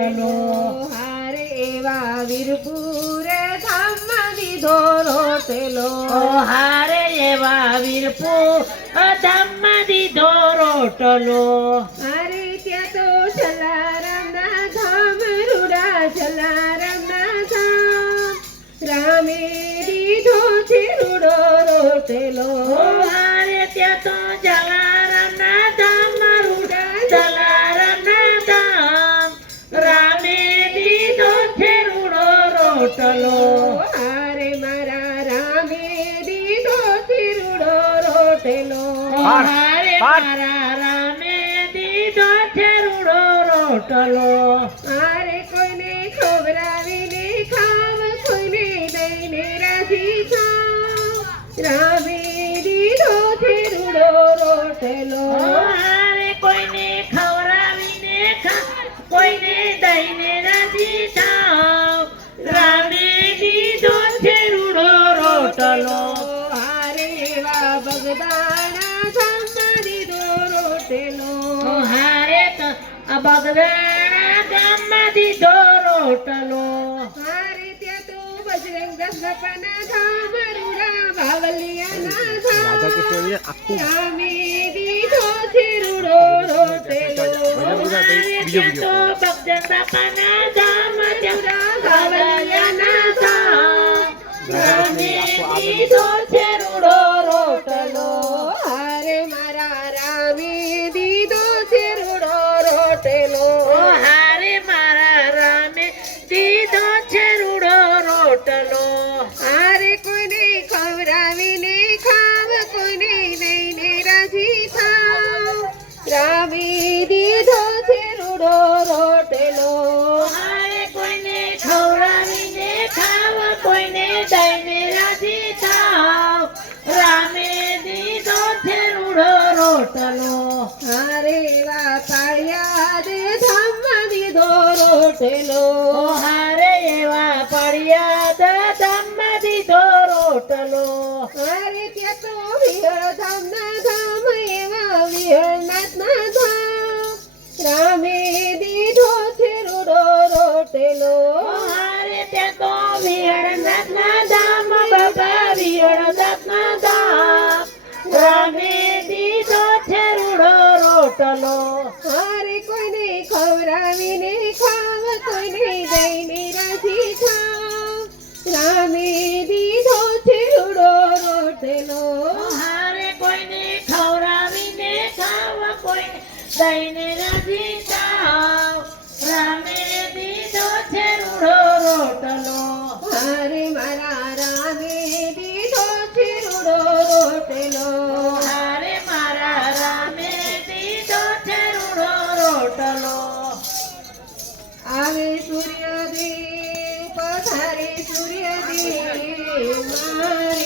રોટલો હારે એવા વીરપુર ધામમાં દીધો રોટલો હારે એવા વીરપુર ધામમાં દીધો રોટલો હારે ત્યાં તો જલારામના ધામ રૂડા જલારામના ધામ રામે દીધો છે રૂડો રોટલો હારે ત્યાં તો જલારામના ધામ રૂડા જલારામના ધામ રામે દીધો છે રૂડો રોટલો હારે મારા રામે દીધો છે રૂડો રોટલો હારે મારા રામે દીધો છે રૂડો રોટલો હારે કોઈને ખવડાવીને ખાવ કોઈને દઈને રાજી થાવ રામે દીધો છે રૂડો રોટલો હારે કોઈને ખવડાવીને કોઈને દઈને રાજી થાવ રામે દીધો છે રૂડો રોટલો હારે એવા બગદાણા ધામમાં દીધો રોટલો હારે તો આ બગદાણા ગામમાં દીધો રોટલો હારે ત્યાં તો બજરંગ દસના ધામ રૂડા બાવલિયાના ધામ રામે દીધો છે રૂડો રોટલો હારે તો બગદાણા ગામ બાવલિયાના ધામ રામે દીધો છે રૂડો રોટલો હારે મારા રામે દીધો છે રૂડો રોટલો હારે મારા રામે દીધો છે રૂડો રોટલો હારે કોઈને ખવડાવીને ખાવ કોઈને દઈને રાજી થાવ રામે દીધો છે રૂડો રોટલો હારે કોઈને ખવડાવીને ખાવા કોઈને દઈને રાજી થાવ રામે દીધો છે રૂડો રોટલો હારે એવા પાળિયાદ ધામમાં દીધો રોટલો હારે એવા પડિયાદ ધામમાં દીધો રોટલો હારે ત્યાં તો વિહળ ધામના ધામ એવા વિહળનાથના ધામ રામે દીધો છે રૂડો રોટલો હારે ત્યાં તો વિહળનાથના ધામ બાબા વિહળનાથના ધામ રામે દીધો છે રૂડો રોટલો હારે કોઈને ખવડાવીને ખાવ કોઈને દઈને રાજી થાવ રામે દીધો છે રૂડો રોટલો હારે કોઈને ખવડાવીને ખાવા કોઈને દઈને રાજી થાવ રામે દીધો છે રૂડો રોટલો હારે મારા રામે દીધો છે રૂડો રોટલો હારે મારા રામે દીધો છે રૂડો રોટલો આવે સૂર્યદેવ પધારે સૂર્યદેવ મારે